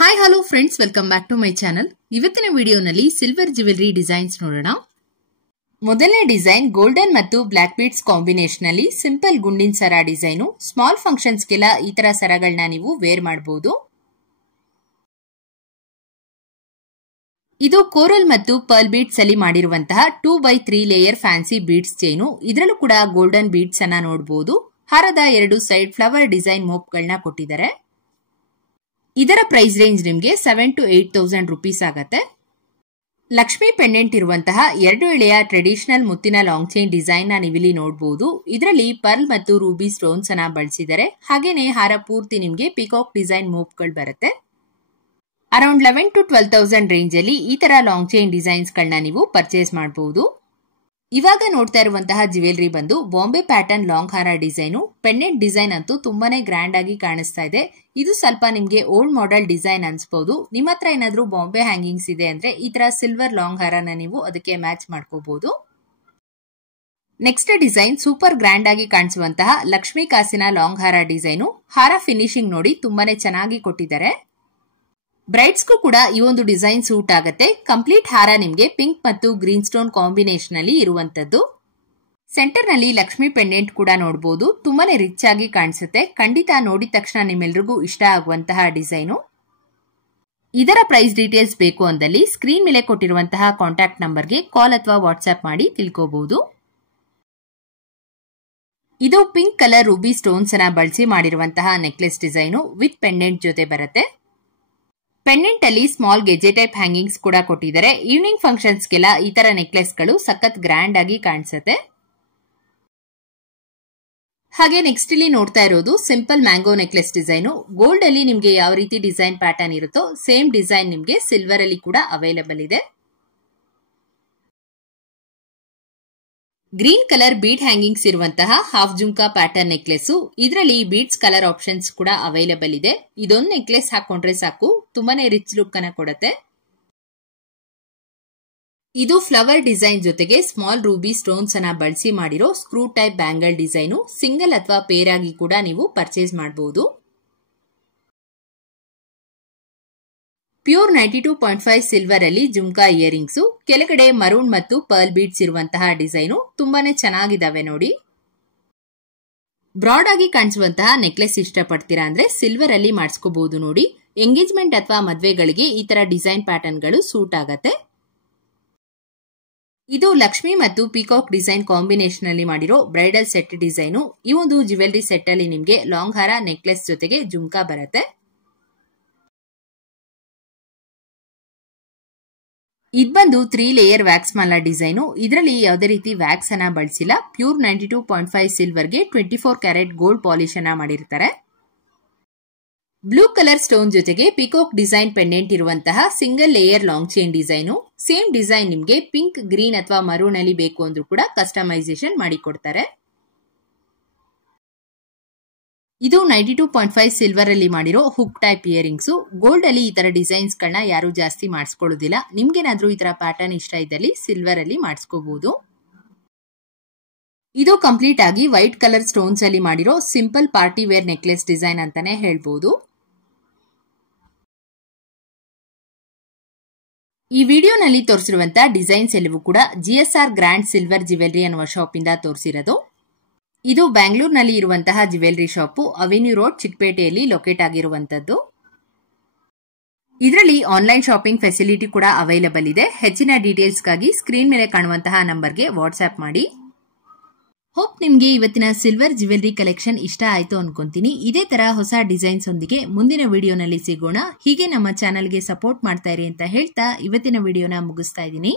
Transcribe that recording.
Hi hello friends, welcome back to my channel. ಇವತ್ತಿನ ವಿಡಿಯೋನಲ್ಲಿ silver jewellery designs ನೋಡೋಣ. ಮೊದಲನೇ ಡಿಸೈನ್ ಗೋಲ್ಡನ್ ಮತ್ತು ಬ್ಲಾಕ್ ಬೀಡ್ಸ್ ಕಾಂಬಿನೇಷನ್ ಅಲ್ಲಿ ಸಿಂಪಲ್ ಗುಂಡಿನ ಸರ ಡಿಸೈನು. ಸ್ಮಾಲ್ ಫಂಕ್ಷನ್ಸ್ಗೆಲ್ಲ ಈ ತರ ಸರಗಳನ್ನ ನೀವು ವೇರ್ ಮಾಡಬಹುದು. ಇದು ಕೋರಲ್ ಮತ್ತು ಪರ್ಲ್ ಬೀಡ್ಸ್ ಅಲ್ಲಿ ಮಾಡಿರುವಂತಹ 2x3 layer fancy beads chain. ಇದರಲ್ಲೂ ಕೂಡ ಗೋಲ್ಡನ್ ಬೀಡ್ಸ್ ಅನ್ನ ನೋಡಬಹುದು. ಹಾರದ ಎರಡು ಸೈಡ್ ಫ್ಲವರ್ ಡಿಸೈನ್ ಮೋಪ್ಗಳನ್ನ ಕೊಟ್ಟಿದ್ದಾರೆ. ಇದರ ಪ್ರೈಸ್ ರೇಂಜ್ ನಿಮಗೆ 7,000 to 8,000 ರೂಪೀಸ್ ಆಗತ್ತೆ. ಲಕ್ಷ್ಮಿ ಪೆಂಡೆಂಟ್ ಇರುವಂತಹ ಎರಡು ಎಳೆಯ ಟ್ರೆಡಿಷನಲ್ ಮುತ್ತಿನ ಲಾಂಗ್ ಚೈನ್ ಡಿಸೈನ್ ನ ನೀವಿಲ್ಲಿ ನೋಡಬಹುದು. ಇದರಲ್ಲಿ ಪರ್ಲ್ ಮತ್ತು ರೂಬಿ ಸ್ಟೋನ್ಸ್ ಅನ್ನ ಬಳಸಿದ್ದಾರೆ. ಹಾಗೇನೆ ಹಾರ ಪೂರ್ತಿ ನಿಮಗೆ ಪಿಕಾಕ್ ಡಿಸೈನ್ ಮೋಪ್ಗಳು ಬರುತ್ತೆ. ಅರೌಂಡ್ 11,000 to 12,000 ರೇಂಜ್ ಅಲ್ಲಿ ಈ ತರ ಲಾಂಗ್ ಚೈನ್ ಡಿಸೈನ್ಸ್ ಗಳನ್ನ ನೀವು ಪರ್ಚೇಸ್ ಮಾಡಬಹುದು. ಇವಾಗ ನೋಡ್ತಾ ಇರುವಂತಹ ಜ್ಯುವೆಲರಿ ಬಂದು ಬಾಂಬೆ ಪ್ಯಾಟರ್ನ್ ಲಾಂಗ್ ಹಾರ ಡಿಸೈನು. ಪೆಂಡೆಂಟ್ ಡಿಸೈನ್ ಅಂತೂ ತುಂಬಾನೇ ಗ್ರ್ಯಾಂಡ್ ಆಗಿ ಕಾಣಿಸ್ತಾ ಇದೆ. ಇದು ಸ್ವಲ್ಪ ನಿಮ್ಗೆ ಓಲ್ಡ್ ಮಾಡೆಲ್ ಡಿಸೈನ್ ಅನ್ಸ್ಬಹುದು. ನಿಮ್ಮ ಹತ್ರ ಏನಾದ್ರೂ ಬಾಂಬೆ ಹ್ಯಾಂಗಿಂಗ್ಸ್ ಇದೆ ಅಂದ್ರೆ ಈ ತರ ಸಿಲ್ವರ್ ಲಾಂಗ್ ಹಾರನ ನೀವು ಅದಕ್ಕೆ ಮ್ಯಾಚ್ ಮಾಡ್ಕೋಬಹುದು. ನೆಕ್ಸ್ಟ್ ಡಿಸೈನ್ ಸೂಪರ್ ಗ್ರ್ಯಾಂಡ್ ಆಗಿ ಕಾಣಿಸುವಂತಹ ಲಕ್ಷ್ಮಿ ಕಾಸಿನ ಲಾಂಗ್ ಹಾರ ಡಿಸೈನು. ಹಾರ ಫಿನಿಶಿಂಗ್ ನೋಡಿ ತುಂಬಾನೇ ಚೆನ್ನಾಗಿ ಕೊಟ್ಟಿದ್ದಾರೆ. ಬ್ರೈಡ್ಸ್ಗೂ ಕೂಡ ಈ ಒಂದು ಡಿಸೈನ್ ಸೂಟ್ ಆಗುತ್ತೆ. ಕಂಪ್ಲೀಟ್ ಹಾರ ನಿಮ್ಗೆ ಪಿಂಕ್ ಮತ್ತು ಗ್ರೀನ್ ಸ್ಟೋನ್ ಕಾಂಬಿನೇಷನ್ ಅಲ್ಲಿ ಇರುವಂತದ್ದು. ಸೆಂಟರ್ ನಲ್ಲಿ ಲಕ್ಷ್ಮಿ ಪೆಂಡೆಂಟ್ ಕೂಡ ನೋಡಬಹುದು. ತುಂಬಾನೇ ರಿಚ್ ಆಗಿ ಕಾಣಿಸುತ್ತೆ. ಖಂಡಿತ ನೋಡಿದ ತಕ್ಷಣ ನಿಮ್ಮೆಲ್ರಿಗೂ ಇಷ್ಟ ಆಗುವಂತಹ ಡಿಸೈನು. ಇದರ ಪ್ರೈಸ್ ಡೀಟೇಲ್ಸ್ ಬೇಕು ಅಂದಲ್ಲಿ ಸ್ಕ್ರೀನ್ ಮೇಲೆ ಕೊಟ್ಟಿರುವಂತಹ ಕಾಂಟ್ಯಾಕ್ಟ್ ನಂಬರ್ಗೆ ಕಾಲ್ ಅಥವಾ ವಾಟ್ಸ್ಆಪ್ ಮಾಡಿ ತಿಳ್ಕೋಬಹುದು. ಇದು ಪಿಂಕ್ ಕಲರ್ ರೂಬಿ ಸ್ಟೋನ್ಸ್ ಅನ್ನ ಬಳಸಿ ಮಾಡಿರುವಂತಹ ನೆಕ್ಲೆಸ್ ಡಿಸೈನು ವಿತ್ ಪೆಂಡೆಂಟ್ ಜೊತೆ ಬರುತ್ತೆ. ಪೆಂಡೆಂಟ್ ಅಲ್ಲಿ ಸ್ಮಾಲ್ ಗೆಜೆ ಟೈಪ್ ಹ್ಯಾಂಗಿಂಗ್ಸ್ ಕೂಡ ಕೊಟ್ಟಿದ್ದಾರೆ. ಈವ್ನಿಂಗ್ ಫಂಕ್ಷನ್ಸ್ಗೆಲ್ಲ ಈ ತರ ನೆಕ್ಲೆಸ್ ಗಳು ಸಖತ್ ಗ್ರ್ಯಾಂಡ್ ಆಗಿ ಕಾಣಿಸುತ್ತೆ. ಹಾಗೆ ನೆಕ್ಸ್ಟ್ ಇಲ್ಲಿ ನೋಡ್ತಾ ಇರೋದು simple mango necklace design. Gold ಅಲ್ಲಿ ನಿಮ್ಗೆ ಯಾವ ರೀತಿ ಡಿಸೈನ್ ಪ್ಯಾಟರ್ನ್ ಇರುತ್ತೋ ಸೇಮ್ ಡಿಸೈನ್ ನಿಮ್ಗೆ ಸಿಲ್ವರ್ ಅಲ್ಲಿ ಕೂಡ ಅವೈಲೇಬಲ್ ಇದೆ. ಗ್ರೀನ್ ಕಲರ್ ಬೀಡ್ ಹ್ಯಾಂಗಿಂಗ್ಸ್ ಇರುವಂತಹ ಹಾಫ್ ಜುಮ್ಕಾ ಪ್ಯಾಟರ್ನ್ ನೆಕ್ಲೆಸ್. ಇದರಲ್ಲಿ ಬೀಡ್ಸ್ ಕಲರ್ ಆಪ್ಷನ್ಸ್ ಕೂಡ ಅವೈಲೇಬಲ್ ಇದೆ. ಇದೊಂದು ನೆಕ್ಲೆಸ್ ಹಾಕೊಂಡ್ರೆ ಸಾಕು, ತುಂಬಾನೇ ರಿಚ್ ಲುಕ್ ಅನ್ನ ಕೊಡುತ್ತೆ. ಇದು ಫ್ಲವರ್ ಡಿಸೈನ್ ಜೊತೆಗೆ ಸ್ಮಾಲ್ ರೂಬಿ ಸ್ಟೋನ್ಸ್ ಅನ್ನ ಬಳಸಿ ಮಾಡಿರೋ screw type bangle design. Single ಅಥವಾ ಪೇರ್ ಆಗಿ ಕೂಡ ನೀವು ಪರ್ಚೇಸ್ ಮಾಡಬಹುದು. ಪ್ಯೂರ್ 92.5 ಸಿಲ್ವರ್ ಅಲ್ಲಿ ಜುಮ್ಕಾ ಇಯರಿಂಗ್ಸ್. ಕೆಳಗಡೆ ಮರೂನ್ ಮತ್ತು ಪರ್ಲ್ ಬೀಡ್ಸ್ ಇರುವಂತಹ ಡಿಸೈನು ತುಂಬಾನೇ ಚೆನ್ನಾಗಿದ್ದಾವೆ ನೋಡಿ. ಬ್ರಾಡ್ ಆಗಿ ಕಾಣಿಸುವಂತಹ ನೆಕ್ಲೆಸ್ ಇಷ್ಟಪಡ್ತೀರಾ ಅಂದ್ರೆ ಸಿಲ್ವರ್ ಅಲ್ಲಿ ಮಾಡಿಸ್ಕೋಬಹುದು ನೋಡಿ. ಎಂಗೇಜ್ಮೆಂಟ್ ಅಥವಾ ಮದ್ವೆಗಳಿಗೆ ಈ ತರ ಡಿಸೈನ್ ಪ್ಯಾಟರ್ನ್ ಗಳು ಸೂಟ್ ಆಗತ್ತೆ. ಇದು ಲಕ್ಷ್ಮಿ ಮತ್ತು ಪಿಕಾಕ್ ಡಿಸೈನ್ ಕಾಂಬಿನೇಷನ್ ಅಲ್ಲಿ ಮಾಡಿರೋ ಬ್ರೈಡಲ್ ಸೆಟ್ ಡಿಸೈನು. ಈ ಒಂದು ಜ್ಯುವೆಲರಿ ಸೆಟ್ ಅಲ್ಲಿ ನಿಮ್ಗೆ ಲಾಂಗ್ ಹಾರ ನೆಕ್ಲೆಸ್ ಜೊತೆಗೆ ಜುಮ್ಕಾ ಬರುತ್ತೆ. ಇದು ಬಂದು 3 ಲೇಯರ್ ವ್ಯಾಕ್ಸ್ ಮಾಲಾ ಡಿಸೈನು. ಇದರಲ್ಲಿ ಯಾವುದೇ ರೀತಿ ವ್ಯಾಕ್ಸ್ ಅನ್ನ ಬಳಸಿಲ್ಲ. ಪ್ಯೂರ್ 92.5 ಸಿಲ್ವರ್ಗೆ 24 ಕ್ಯಾರೆಟ್ ಗೋಲ್ಡ್ ಪಾಲಿಶ್ ಅನ್ನ ಮಾಡಿರ್ತಾರೆ. ಬ್ಲೂ ಕಲರ್ ಸ್ಟೋನ್ ಜೊತೆಗೆ ಪಿಕಾಕ್ ಡಿಸೈನ್ ಪೆಂಡೆಂಟ್ ಇರುವಂತಹ single layer long chain design. Same design ನಿಮ್ಗೆ ಪಿಂಕ್, ಗ್ರೀನ್ ಅಥವಾ ಮರೂನ್ ಅಲ್ಲಿ ಬೇಕು ಅಂದ್ರೂ ಕೂಡ ಕಸ್ಟಮೈಸೇಷನ್ ಮಾಡಿ ಕೊಡ್ತಾರೆ. ಇದು 92.5 ಸಿಲ್ವರ್ ಅಲ್ಲಿ ಮಾಡಿರೋ ಹುಕ್ ಟೈಪ್ ಇಯರಿಂಗ್ಸ್. ಗೋಲ್ಡ್ ಅಲ್ಲಿ ಈ ತರ ಡಿಸೈನ್ಸ್ ಗಳನ್ನ ಯಾರು ಜಾಸ್ತಿ ಮಾಡಿಸ್ಕೊಳ್ಳೋದಿಲ್ಲ. ನಿಮ್ಗೇನಾದ್ರೂ ಈ ತರ ಪ್ಯಾಟರ್ನ್ ಇಷ್ಟ ಇದ್ದಲ್ಲಿ ಸಿಲ್ವರ್ ಅಲ್ಲಿ ಮಾಡಿಸ್ಕೋಬಹುದು. ಇದು ಕಂಪ್ಲೀಟ್ ಆಗಿ ವೈಟ್ ಕಲರ್ ಸ್ಟೋನ್ಸ್ ಅಲ್ಲಿ ಮಾಡಿರೋ simple party wear necklace design ಅಂತಾನೆ ಹೇಳ್ಬಹುದು. ಈ ವಿಡಿಯೋನಲ್ಲಿ ತೋರಿಸಿರುವಂತಹ ಡಿಸೈನ್ಸ್ ಎಲ್ಲವೂ ಕೂಡ GSR ಗ್ರ್ಯಾಂಡ್ ಸಿಲ್ವರ್ ಜ್ಯುವೆಲರಿ ಅನ್ನುವ ಶಾಪ್ ಇಂದ ತೋರಿಸಿರೋದು. ಇದು ಬ್ಯಾಂಗ್ಳೂರ್ನಲ್ಲಿ ಇರುವಂತಹ ಜ್ಯುವೆಲರಿ ಶಾಪು. ಅವೆನ್ಯೂ ರೋಡ್, ಚಿಕ್ಕಪೇಟೆಯಲ್ಲಿ ಲೊಕೇಟ್ ಆಗಿರುವಂತದ್ದು. ಇದರಲ್ಲಿ ಆನ್ಲೈನ್ ಶಾಪಿಂಗ್ ಫೆಸಿಲಿಟಿ ಕೂಡ ಅವೈಲೇಬಲ್ ಇದೆ. ಹೆಚ್ಚಿನ ಡೀಟೇಲ್ಸ್ಗಾಗಿ ಸ್ಕ್ರೀನ್ ಮೇಲೆ ಕಾಣುವಂತಹ ನಂಬರ್ಗೆ ವಾಟ್ಸ್ಆಪ್ ಮಾಡಿ. ಹೋಪ್ ನಿಮ್ಗೆ ಇವತ್ತಿನ ಸಿಲ್ವರ್ ಜ್ಯುವೆಲರಿ ಕಲೆಕ್ಷನ್ ಇಷ್ಟ ಆಯ್ತು ಅನ್ಕೊಂತೀನಿ. ಇದೇ ತರ ಹೊಸ ಡಿಸೈನ್ಸ್ ಒಂದಿಗೆ ಮುಂದಿನ ವಿಡಿಯೋನಲ್ಲಿ ಸಿಗೋಣ. ಹೀಗೆ ನಮ್ಮ ಚಾನೆಲ್ಗೆ ಸಪೋರ್ಟ್ ಮಾಡ್ತಾ ಇರಿ ಅಂತ ಹೇಳ್ತಾ ಇವತ್ತಿನ ವಿಡಿಯೋನ ಮುಗಿಸ್ತಾ ಇದ್ದೀನಿ.